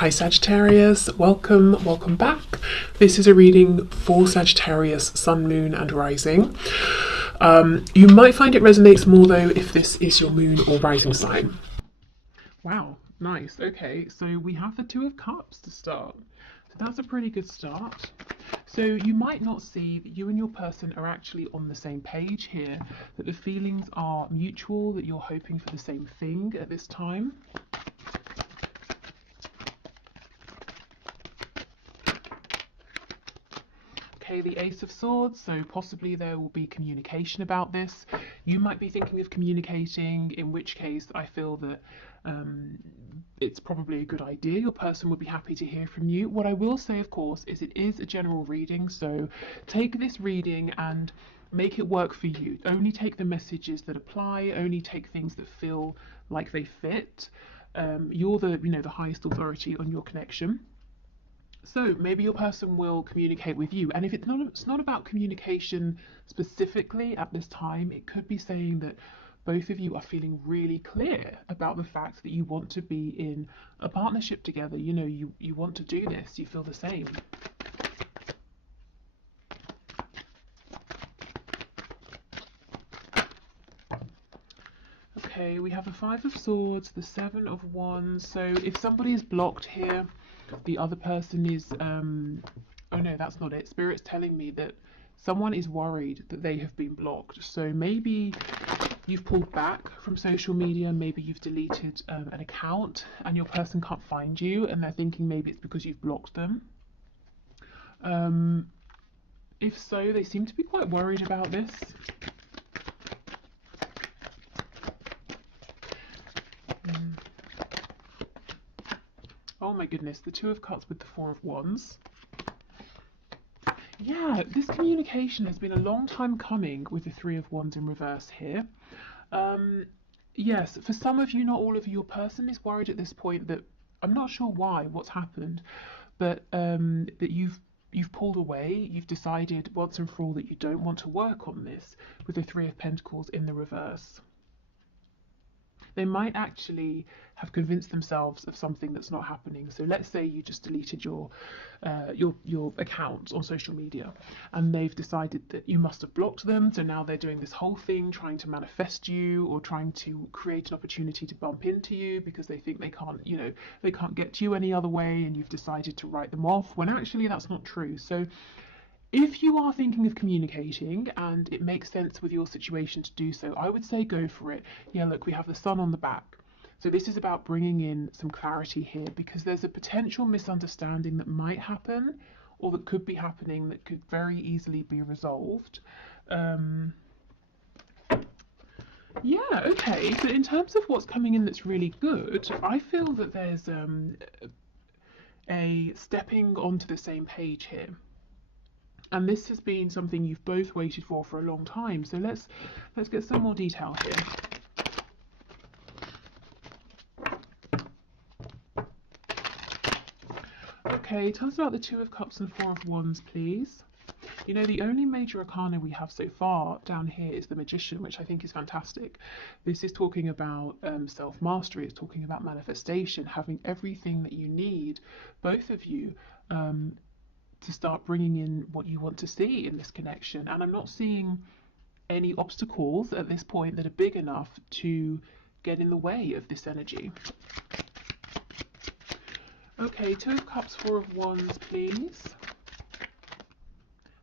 Hi Sagittarius, welcome back. This is a reading for Sagittarius, Sun, Moon and Rising. You might find it resonates more though if this is your moon or rising sign. Wow, nice. Okay, so we have the Two of Cups to start. So that's a pretty good start. So you might not see that you and your person are actually on the same page here, that the feelings are mutual, that you're hoping for the same thing at this time. Okay, the Ace of Swords, so possibly there will be communication about this. You might be thinking of communicating, in which case I feel that it's probably a good idea. Your person would be happy to hear from you. What I will say, of course, is it is a general reading, so take this reading and make it work for you. Only take the messages that apply, only take things that feel like they fit. You're the highest authority on your connection. So maybe your person will communicate with you, and if it's not about communication specifically at this time, it could be saying that both of you are feeling really clear about the fact that you want to be in a partnership together. You want to do this, you feel the same. Okay, we have the Five of Swords, the Seven of Wands. So if somebody is blocked here, the other person is oh no, that's not it. Spirit's telling me that someone is worried that they have been blocked. So maybe you've pulled back from social media, maybe you've deleted an account and your person can't find you and they're thinking maybe it's because you've blocked them. If so, they seem to be quite worried about this. Oh my goodness, the Two of Cups with the Four of Wands. Yeah, this communication has been a long time coming with the Three of Wands in reverse here. Yes, for some of you, not all of you, your person is worried at this point that, I'm not sure what's happened, but that you've pulled away, you've decided once and for all that you don't want to work on this with the Three of Pentacles in the reverse. They might actually have convinced themselves of something that's not happening. So let's say you just deleted your account on social media and they've decided that you must have blocked them. So now they're doing this whole thing trying to manifest you or trying to create an opportunity to bump into you because they think they can't get to you any other way, and you've decided to write them off when actually that's not true. So if you are thinking of communicating and it makes sense with your situation to do so, I would say go for it. Yeah, look, we have the Sun on the back. So this is about bringing in some clarity here because there's a potential misunderstanding that might happen or that could be happening that could very easily be resolved. Yeah, okay. So in terms of what's coming in that's really good, I feel that there's a stepping onto the same page here. And this has been something you've both waited for a long time. So let's get some more detail here. Okay, tell us about the Two of Cups and Four of Wands, please. You know, the only major arcana we have so far down here is the Magician, which I think is fantastic. This is talking about self-mastery. It's talking about manifestation, having everything that you need, both of you, to start bringing in what you want to see in this connection. And I'm not seeing any obstacles at this point that are big enough to get in the way of this energy. Okay, Two of Cups, Four of Wands, please.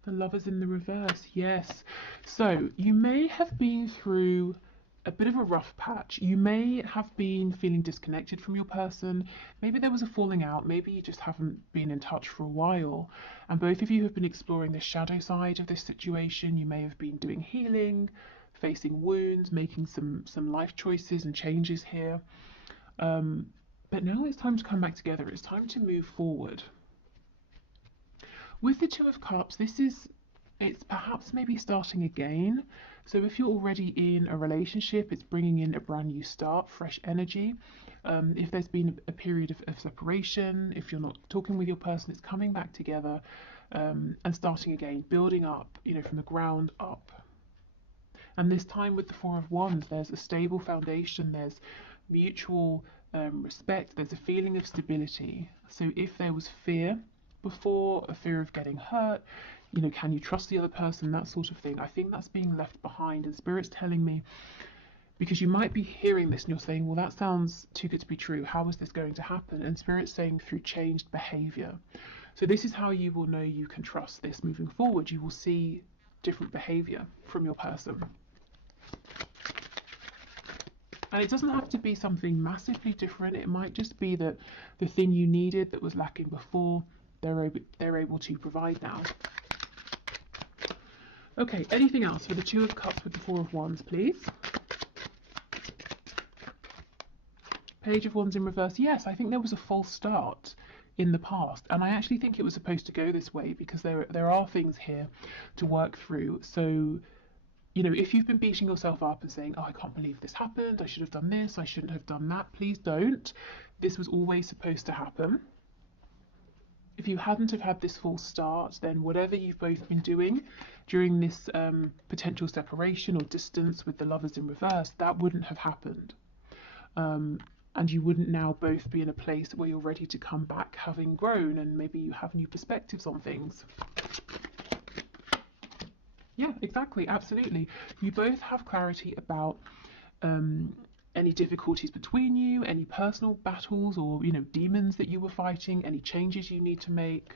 The Lovers in the reverse, yes. So you may have been through a bit of a rough patch. You may have been feeling disconnected from your person. Maybe there was a falling out. Maybe you just haven't been in touch for a while. And both of you have been exploring the shadow side of this situation. You may have been doing healing, facing wounds, making some life choices and changes here. But now it's time to come back together. It's time to move forward. With the Two of Cups, it's perhaps maybe starting again. So if you're already in a relationship, it's bringing in a brand new start, fresh energy. If there's been a period of separation, if you're not talking with your person, it's coming back together and starting again, building up, from the ground up. And this time with the Four of Wands, there's a stable foundation, there's mutual respect. There's a feeling of stability. So if there was fear before, a fear of getting hurt, you know, can you trust the other person, that sort of thing, I think that's being left behind. And Spirit's telling me, because you might be hearing this and you're saying, well, that sounds too good to be true, how is this going to happen? And Spirit's saying through changed behavior. So this is how you will know you can trust this moving forward. You will see different behavior from your person. And it doesn't have to be something massively different. It might just be that the thing you needed that was lacking before, they're able to provide now. Okay, anything else for the Two of Cups with the Four of Wands, please? Page of Wands in reverse. Yes, I think there was a false start in the past, and I actually think it was supposed to go this way, because there are things here to work through. So, you know, if you've been beating yourself up and saying, oh, I can't believe this happened, I should have done this, I shouldn't have done that, please don't. This was always supposed to happen. If you hadn't have had this false start, then whatever you've both been doing during this potential separation or distance with the Lovers in reverse, that wouldn't have happened. And you wouldn't now both be in a place where you're ready to come back having grown, and maybe you have new perspectives on things. Yeah, exactly, absolutely. You both have clarity about any difficulties between you, any personal battles or, you know, demons that you were fighting, any changes you need to make.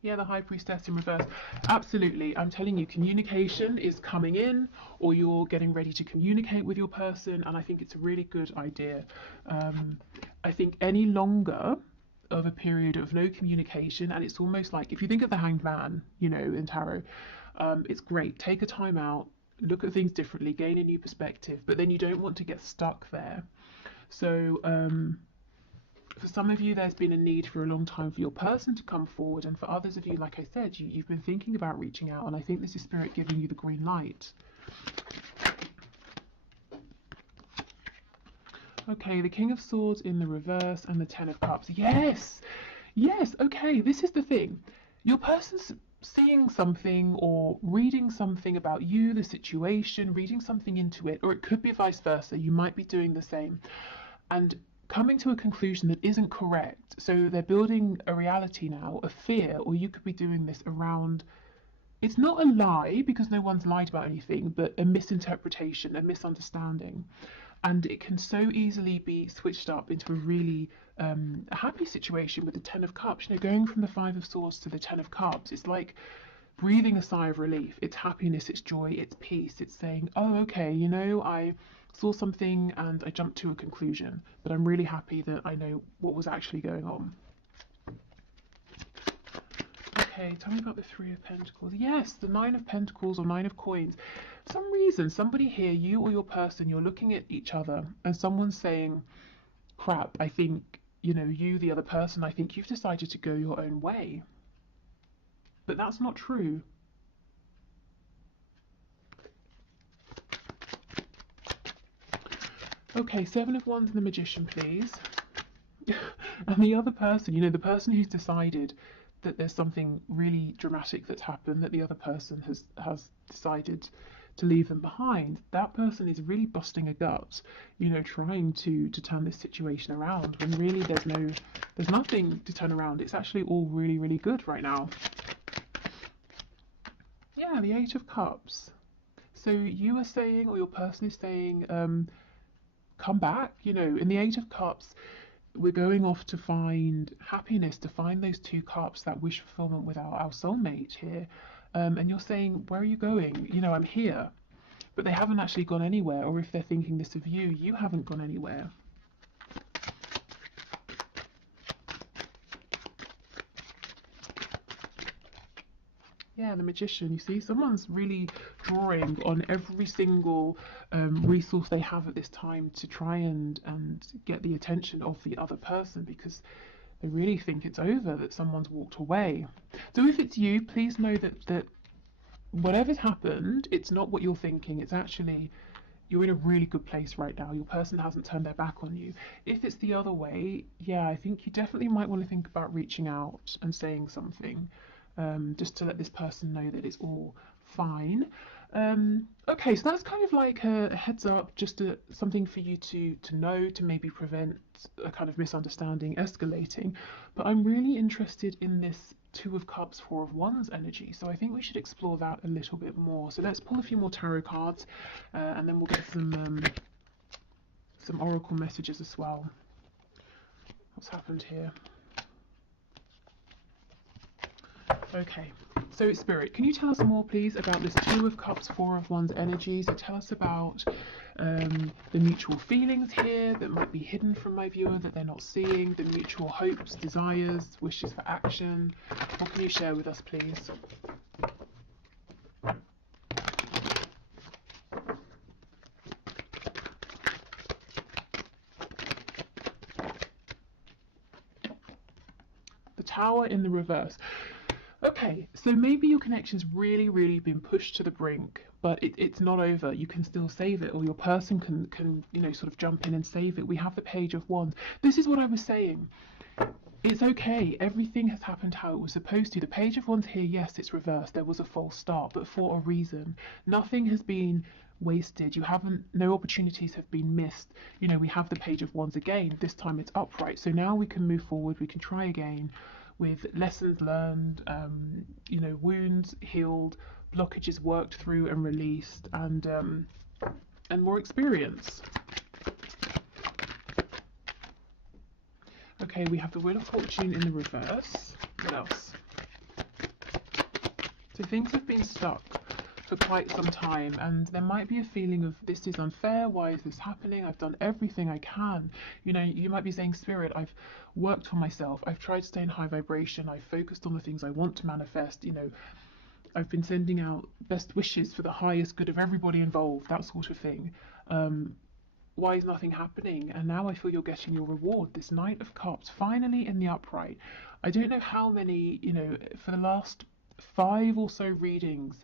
Yeah, the High Priestess in reverse. Absolutely. I'm telling you, communication is coming in, or you're getting ready to communicate with your person, and I think it's a really good idea. I think any longer of a period of no communication, and it's almost like, if you think of the Hanged Man, you know, in tarot, it's great. Take a time out, look at things differently, gain a new perspective, but then you don't want to get stuck there. So for some of you, there's been a need for a long time for your person to come forward, and for others of you, like I said, you've been thinking about reaching out, and I think this is Spirit giving you the green light. Okay, the King of Swords in the reverse and the Ten of Cups. Yes, yes, okay, this is the thing. Your person's seeing something or reading something about you, the situation, reading something into it, or it could be vice versa. You might be doing the same and coming to a conclusion that isn't correct. So they're building a reality now, a fear, or you could be doing this around, it's not a lie because no one's lied about anything, but a misinterpretation, a misunderstanding. And it can so easily be switched up into a really a happy situation with the Ten of Cups. You know, going from the Five of Swords to the Ten of Cups, it's like breathing a sigh of relief. It's happiness, it's joy, it's peace. It's saying, oh, okay, you know, I saw something and I jumped to a conclusion, but I'm really happy that I know what was actually going on. Okay, tell me about the Three of Pentacles. Yes, the Nine of Pentacles or Nine of Coins. For some reason, somebody here, you or your person, you're looking at each other and someone's saying, crap, I think, you know, you, the other person, I think you've decided to go your own way. But that's not true. Okay, Seven of Wands and the Magician, please. And the other person, you know, the person who's decided that there's something really dramatic that's happened, that the other person has decided to leave them behind, that person is really busting a gut, you know, trying to turn this situation around, when really there's nothing to turn around. It's actually all really, really good right now. Yeah, the Eight of Cups. So you are saying, or your person is saying, come back, you know. In the Eight of Cups, we're going off to find happiness, to find those two cups, that wish fulfillment with our soulmate here. And you're saying, where are you going? You know, I'm here. But they haven't actually gone anywhere, or if they're thinking this of you, you haven't gone anywhere. Yeah, the Magician, you see, someone's really drawing on every single resource they have at this time to try and get the attention of the other person, because they really think it's over, that someone's walked away. So if it's you, please know that whatever's happened, it's not what you're thinking. It's actually, you're in a really good place right now. Your person hasn't turned their back on you. If it's the other way, yeah, I think you definitely might want to think about reaching out and saying something, just to let this person know that it's all fine. Okay, so that's kind of like a heads up, just something for you to know, to maybe prevent a kind of misunderstanding escalating. But I'm really interested in this Two of Cups, Four of Wands energy, so I think we should explore that a little bit more. So let's pull a few more tarot cards, and then we'll get some oracle messages as well. What's happened here? Okay, so Spirit, can you tell us more, please, about this Two of Cups, Four of Wands energy? So tell us about the mutual feelings here that might be hidden from my viewer, that they're not seeing, the mutual hopes, desires, wishes for action. What can you share with us, please? The Tower in the reverse. Okay, so maybe your connection's really been pushed to the brink, but it's not over. You can still save it, or your person can sort of jump in and save it. We have the Page of Wands. This is what I was saying. It's okay. Everything has happened how it was supposed to. The Page of Wands here, yes, it's reversed. There was a false start, but for a reason. Nothing has been wasted. No opportunities have been missed. We have the Page of Wands again. This time it's upright. So now we can move forward. We can try again, with lessons learned, wounds healed, blockages worked through and released, and more experience. Okay, we have the Wheel of Fortune in the reverse. What else? So things have been stuck for quite some time, and there might be a feeling of, this is unfair, why is this happening, I've done everything I can. You might be saying, Spirit, I've worked for myself, I've tried to stay in high vibration, I've focused on the things I want to manifest, I've been sending out best wishes for the highest good of everybody involved, that sort of thing. Why is nothing happening? And now I feel you're getting your reward, this Knight of Cups, finally in the upright. I don't know how many, for the last 5 or so readings,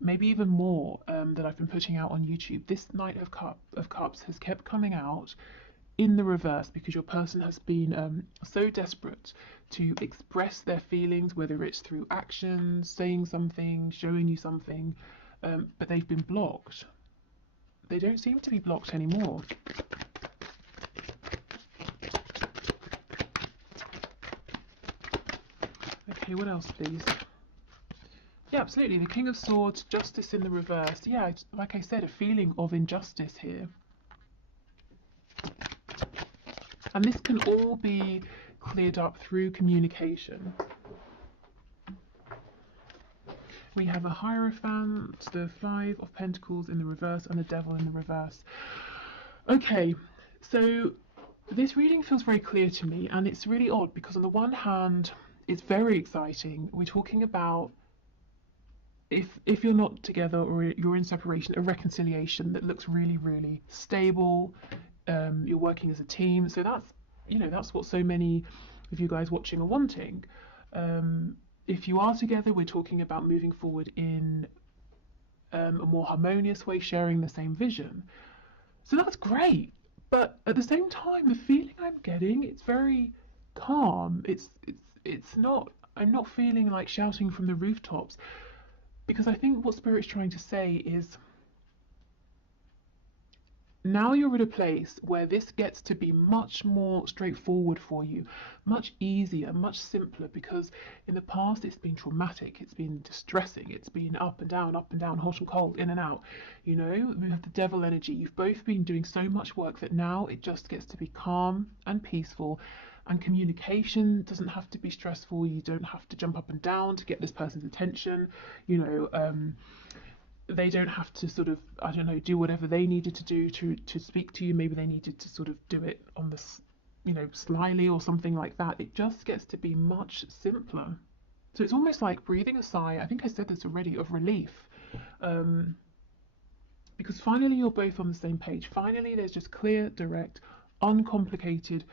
maybe even more, that I've been putting out on YouTube, this Knight of Cups has kept coming out in the reverse, because your person has been so desperate to express their feelings, whether it's through actions, saying something, showing you something, but they've been blocked. They don't seem to be blocked anymore. Okay, what else, please? Yeah, absolutely. The King of Swords, Justice in the reverse. Yeah, like I said, a feeling of injustice here. And this can all be cleared up through communication. We have a Hierophant, the 5 of Pentacles in the reverse, and the Devil in the reverse. Okay, so this reading feels very clear to me, and it's really odd because on the one hand, it's very exciting. We're talking about, if you're not together or you're in separation, a reconciliation that looks really stable. You're working as a team, so that's what so many of you guys watching are wanting. If you are together, we're talking about moving forward in a more harmonious way, sharing the same vision. So that's great, but at the same time, the feeling I'm getting, it's very calm. It's not. I'm not feeling like shouting from the rooftops. Because I think what Spirit's trying to say is, now you're at a place where this gets to be much more straightforward for you, much easier, much simpler, because in the past it's been traumatic, it's been distressing, it's been up and down, hot and cold, in and out. We have the Devil energy. You've both been doing so much work that now it just gets to be calm and peaceful. And communication doesn't have to be stressful. You don't have to jump up and down to get this person's attention. They don't have to sort of, I don't know, do whatever they needed to do to speak to you. Maybe they needed to sort of do it on this, slyly or something like that. It just gets to be much simpler. So it's almost like breathing a sigh, I think I said this already, of relief. Because finally you're both on the same page. Finally there's just clear, direct, uncomplicated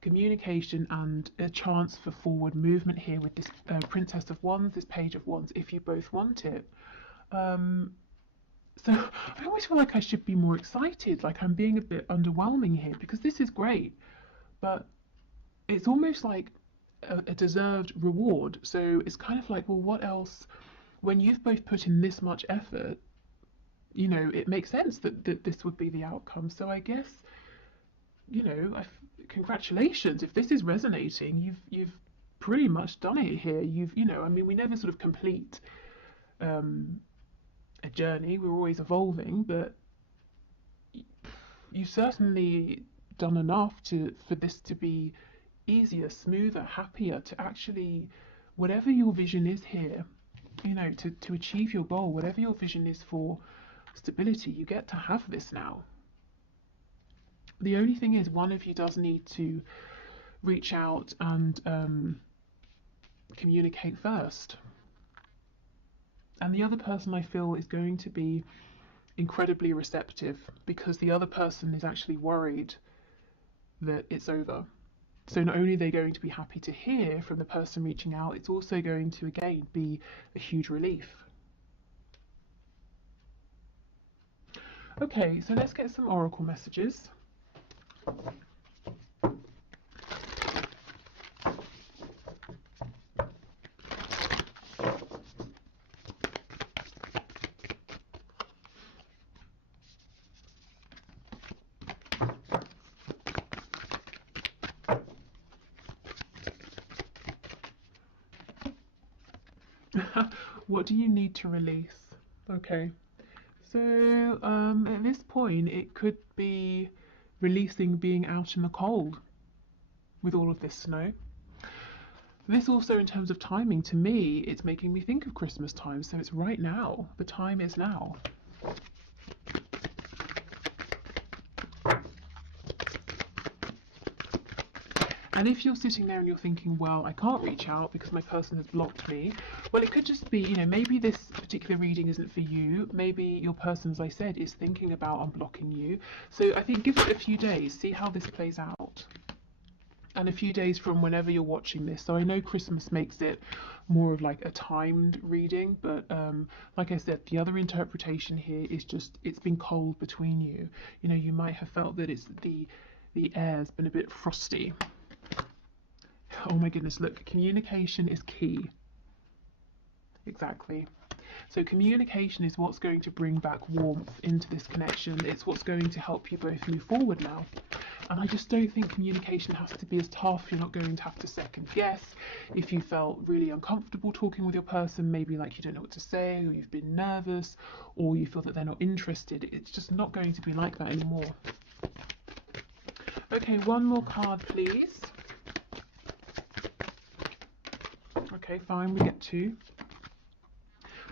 communication and a chance for forward movement here with this Princess of Wands, this Page of Wands, if you both want it. So I always feel like I should be more excited, like I'm being a bit underwhelming here, because this is great, but it's almost like a deserved reward. So it's kind of like, well, what else, when you've both put in this much effort, you know, it makes sense that this would be the outcome. So I guess, you know, congratulations. If this is resonating, you've pretty much done it here. You know, I mean, we never sort of complete a journey. We're always evolving, but you've certainly done enough for this to be easier, smoother, happier, to actually, whatever your vision is here, you know, to achieve your goal, whatever your vision is for stability, you get to have this now. The only thing is, one of you does need to reach out and communicate first. And the other person, I feel, is going to be incredibly receptive, because the other person is actually worried that it's over. So not only are they going to be happy to hear from the person reaching out, it's also going to, again, be a huge relief. Okay, so let's get some oracle messages. What do you need to release? Okay, so at this point it could be releasing being out in the cold with all of this snow. This also, in terms of timing, to me, it's making me think of Christmas time, so it's right now. The time is now. And if you're sitting there and you're thinking, well, I can't reach out because my person has blocked me, well, it could just be, you know, maybe this particular reading isn't for you. Maybe your person, as I said, is thinking about unblocking you. So I think give it a few days, see how this plays out. And a few days from whenever you're watching this. So I know Christmas makes it more of like a timed reading, but like I said, the other interpretation here is just, it's been cold between you. You know, you might have felt that it's the air's been a bit frosty. Oh my goodness, look, communication is key. Exactly. So communication is what's going to bring back warmth into this connection. It's what's going to help you both move forward now. And I just don't think communication has to be as tough. You're not going to have to second guess. If you felt really uncomfortable talking with your person, maybe like you don't know what to say, or you've been nervous, or you feel that they're not interested, it's just not going to be like that anymore. Okay, one more card, please. Okay, fine, we get two.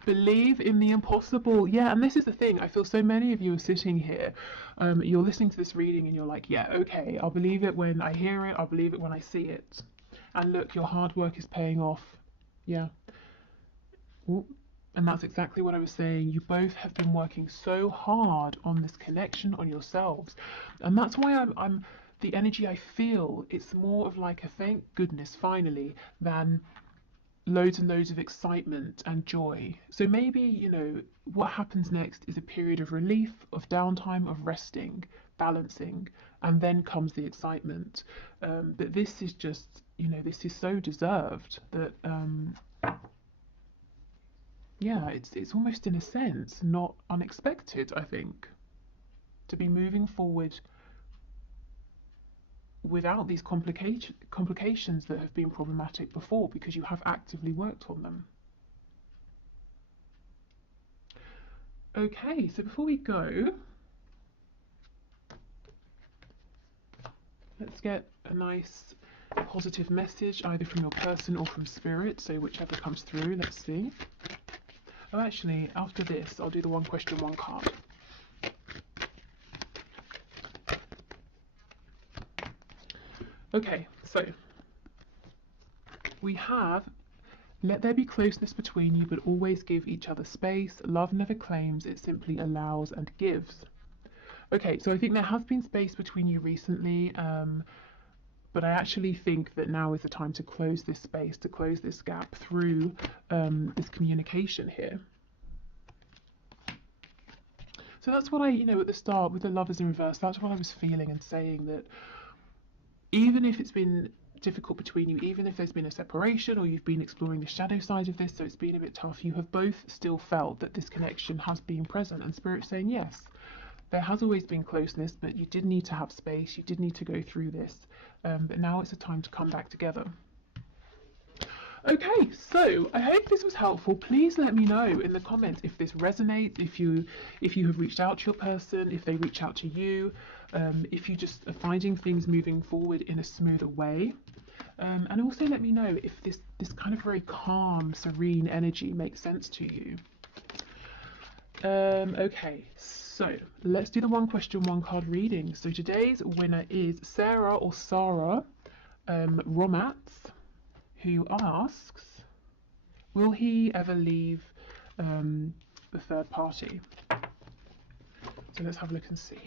Believe in the impossible. Yeah, and this is the thing. I feel so many of you are sitting here. You're listening to this reading and you're like, yeah, okay, I'll believe it when I hear it. I'll believe it when I see it. And look, your hard work is paying off. Yeah. Ooh. And that's exactly what I was saying. You both have been working so hard on this connection, on yourselves. And that's why I'm the energy I feel, it's more of like a thank goodness finally than loads and loads of excitement and joy. So maybe, you know, what happens next is a period of relief, of downtime, of resting, balancing, and then comes the excitement. But this is just, you know, this is so deserved that, yeah, it's almost in a sense not unexpected, I think, to be moving forward without these complications that have been problematic before, because you have actively worked on them. Okay, so before we go, let's get a nice positive message either from your person or from spirit, so whichever comes through. Let's see. Oh, actually, after this I'll do the one question, one card. Okay, so we have, let there be closeness between you, but always give each other space. Love never claims, it simply allows and gives. Okay, so I think there has been space between you recently, but I actually think that now is the time to close this space, to close this gap through this communication here. So that's what I, you know, at the start with the Lovers in reverse, that's what I was feeling and saying, that even if it's been difficult between you, even if there's been a separation or you've been exploring the shadow side of this, so it's been a bit tough, you have both still felt that this connection has been present, and Spirit's saying yes, there has always been closeness, but you did need to have space, you did need to go through this, but now it's a time to come back together. Okay, so I hope this was helpful. Please let me know in the comments if this resonates, if you have reached out to your person, if they reach out to you, if you just are finding things moving forward in a smoother way. And also let me know if this kind of very calm, serene energy makes sense to you. Okay, so let's do the one question, one card reading. So today's winner is Sarah or Sarah Romats, who asks, will he ever leave the third party? So let's have a look and see.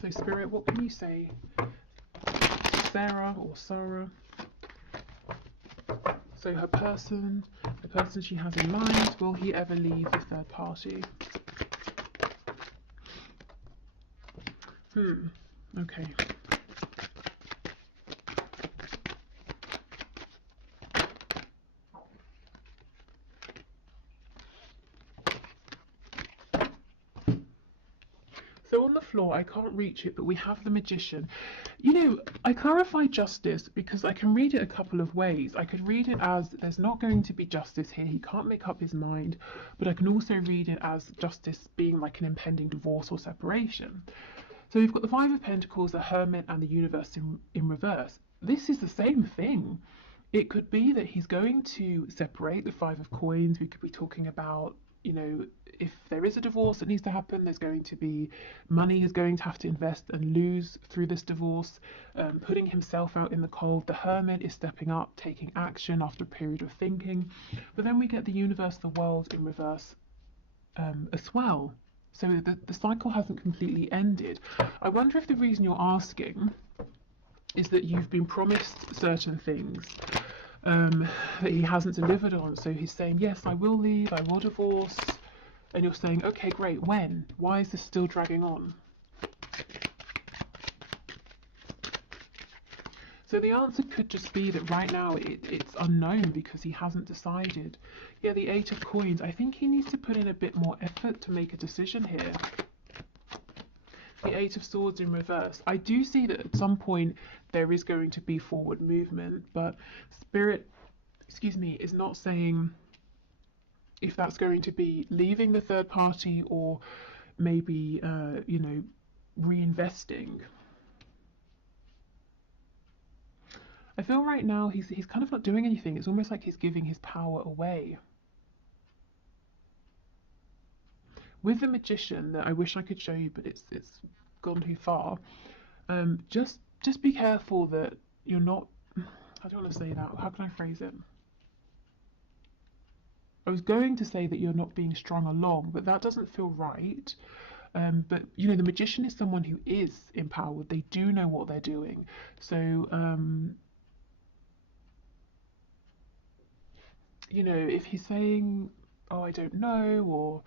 So Spirit, what can you say? Sarah or Sarah. So her person, the person she has in mind, will he ever leave the third party? Okay. So on the floor, I can't reach it, but we have the Magician. You know, I clarify justice because I can read it a couple of ways. I could read it as there's not going to be justice here, he can't make up his mind, but I can also read it as justice being like an impending divorce or separation. So we've got the Five of Pentacles, the Hermit, and the Universe in reverse. This is the same thing. It could be that he's going to separate. The Five of Coins, we could be talking about, you know, if there is a divorce that needs to happen, there's going to be money he's going to have to invest and lose through this divorce, putting himself out in the cold. The Hermit is stepping up, taking action after a period of thinking. But then we get the Universe, the World in reverse as well. So the cycle hasn't completely ended. I wonder if the reason you're asking is that you've been promised certain things that he hasn't delivered on. So he's saying, yes, I will leave, I will divorce. And you're saying, okay, great, when? Why is this still dragging on? So the answer could just be that right now it's unknown because he hasn't decided. Yeah, the Eight of Coins, I think he needs to put in a bit more effort to make a decision here. The Eight of Swords in reverse. I do see that at some point there is going to be forward movement, but Spirit, excuse me, is not saying if that's going to be leaving the third party or maybe, you know, reinvesting. I feel right now he's kind of not doing anything. It's almost like he's giving his power away. With the Magician, that I wish I could show you, but it's gone too far. Just be careful that you're not. I don't want to say that. How can I phrase it? I was going to say that you're not being strung along, but that doesn't feel right. But you know, the Magician is someone who is empowered. They do know what they're doing. So you know, if he's saying, oh, I don't know, or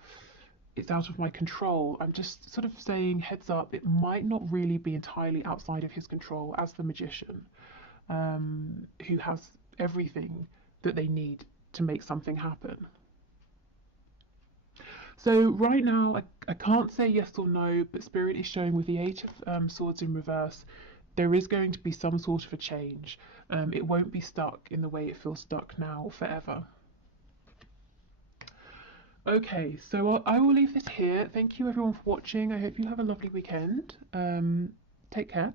it's out of my control, I'm just sort of saying, heads up, it might not really be entirely outside of his control as the Magician, who has everything that they need to make something happen. So right now, I can't say yes or no, but Spirit is showing with the Eight of Swords in reverse, there is going to be some sort of a change. It won't be stuck in the way it feels stuck now forever. Okay, so I will leave this here. Thank you everyone for watching. I hope you have a lovely weekend. Take care.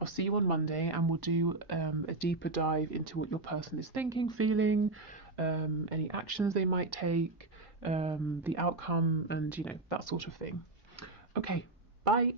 I'll see you on Monday and we'll do a deeper dive into what your person is thinking, feeling, any actions they might take, the outcome, and you know, that sort of thing. Okay, bye.